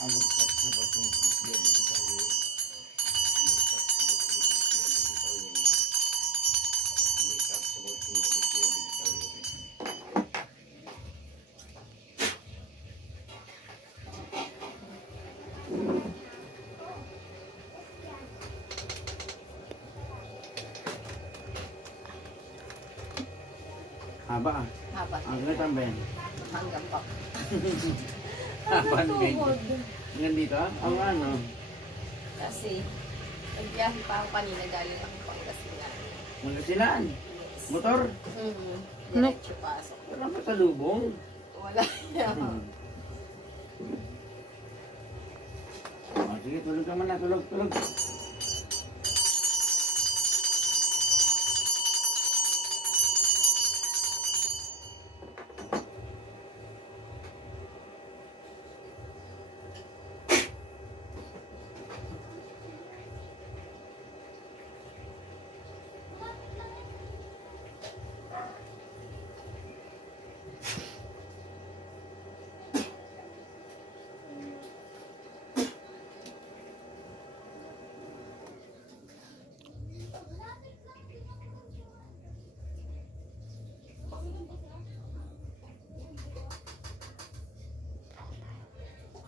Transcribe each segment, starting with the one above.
Haba ah. Haba. Ang ganitang Ben. Hanggang pa. Haba ng Ben. Hanggang dito ah? Ang ano? Kasi, nagbiyahe pa ako kanina galing ako Pangasinan. Pangasinan? Motor? Diretso pasok. Wala pa sa lubong. Wala yan. Sige, tulog ka muna. Tulog, tulog.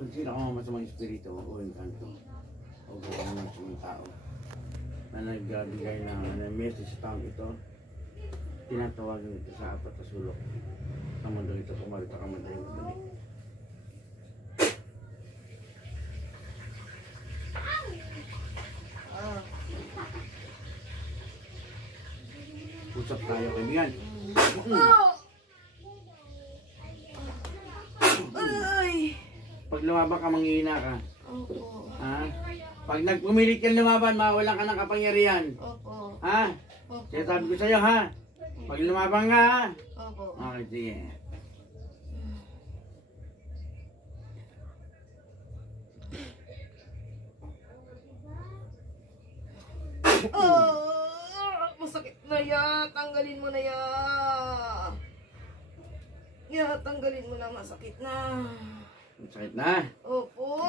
Kung sino ako masamang espiritu o engkanto o gawin ng masamang tao na nagbigay ng message sa taong ito, tinatawagan ito sa apat na sulok ng mundo ito, kumarita ka man tayo magdali. Usap tayo, kaibigan. Ay! Pag lumaban ka, manghihina ka. Opo. Ha? Pag nagpumilit ka lumaban, mawalan ka ng kapangyarihan. Opo. Ha? Opo. Kaya sabi ko sa'yo, ha? Pag lumaban ka, ha? Opo. Okay, sige. Masakit na yan. Tanggalin mo na yan. Ya, tanggalin mo na. Masakit na. Masakit na. Opo.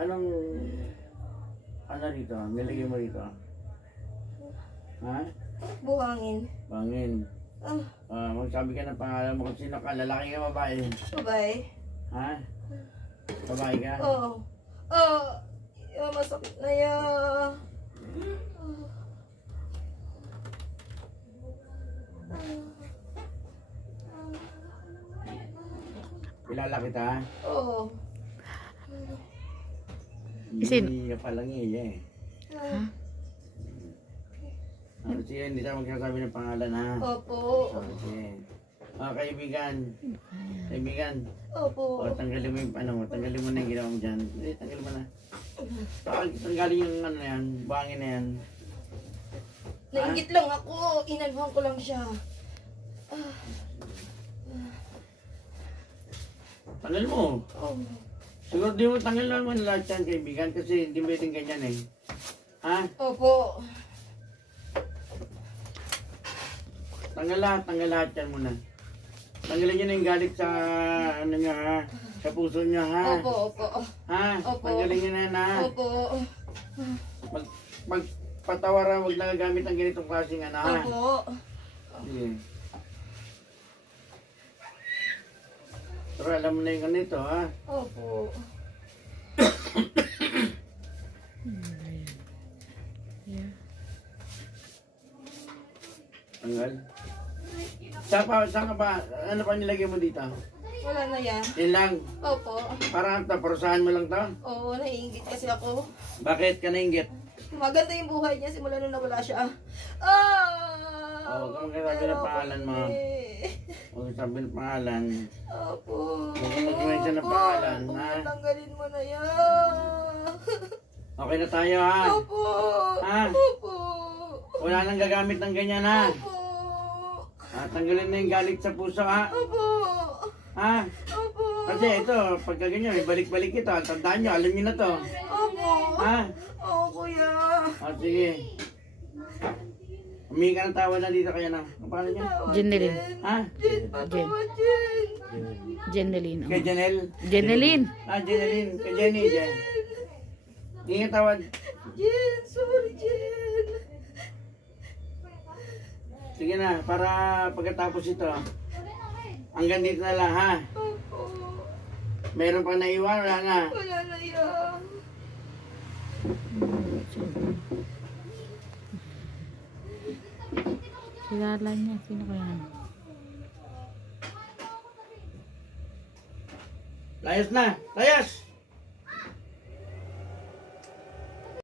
Anong... Ano rito? Nilagay mo rito? Ha? Buhangin. Bangin. Magsabi ka ng pangalan mo kung sino ka. Lalaki ka, babae. Babae. Ha? Babae ka? Oo. Masakit na yan. Kilala kita? Oo. Hindi ka palang iya eh. Sige, hindi tayo magsasabi ng pangalan ha. Opo. Sige. Kaibigan. Kaibigan. Opo. Tanggalin mo yung ano mo. Tanggalin mo na yung ginawa mo dyan. Tanggalin mo na. Tanggalin yung ano yan. Bangin na yan. Nainggit lang ako. Inalwan ko lang siya. Tanggal mo. Oh. Siguro di mo tanggal mo lahat yan, kaibigan. Kasi hindi pwedeng ganyan eh. Ha? Opo. Tanggal lahat yan muna. Tanggalin nyo na yung galit sa ano nyo ha. Sa puso nyo ha. Opo, opo. Ha? Opo. Tanggalin nyo na yan ha. Opo. Pagpatawaran, huwag na gagamit ng ganitong klaseng ano ha. Opo. Sige. Pero alam mo na yung ganito ha. Opo. Tanggal. Saan ka ba? Ano pa nilagay mo dito? Wala na yan. Yan lang. Opo. Parang parusahan mo lang to. Oo, naiingit kasi ako. Bakit ka nainggit? Maganda yung buhay niya simula nung nawala siya. Oo, kung magsasabi ng pangalan mo. Huwag sabi ng pangalan. Opo. Huwag kang mag-mention ng pangalan, ha? Tanggalin mo na yan. Okay na tayo, ha? Opo. Ha? Opo. Wala nang gagamit ng ganyan, ha? Opo. Tanggalin na yung galit sa puso, ha? Opo. Ha? Opo. Kasi ito, pagka ganyan, balik-balik ito. Tandaan nyo, alam nyo na to. Opo. Ha? Oo, kuya. Sige. Humingi ka ng tawad na dito kaya na. Ang pangalan niya? Patawad, Jeneline. Jen. Ha? Jen, patawad, Jen. Jeneline. Kay Janelle? Jeneline. Ah, Jeneline. Kay Jenny. Jen. Hingi ka tawad. Jen, sorry, Jen. Sige na, para pagkatapos ito, hanggang dito na lang ha. Opo. Meron pang naiwan, wala na. Wala na yan. Kilala niya. Sino kaya? Layas na! Layas!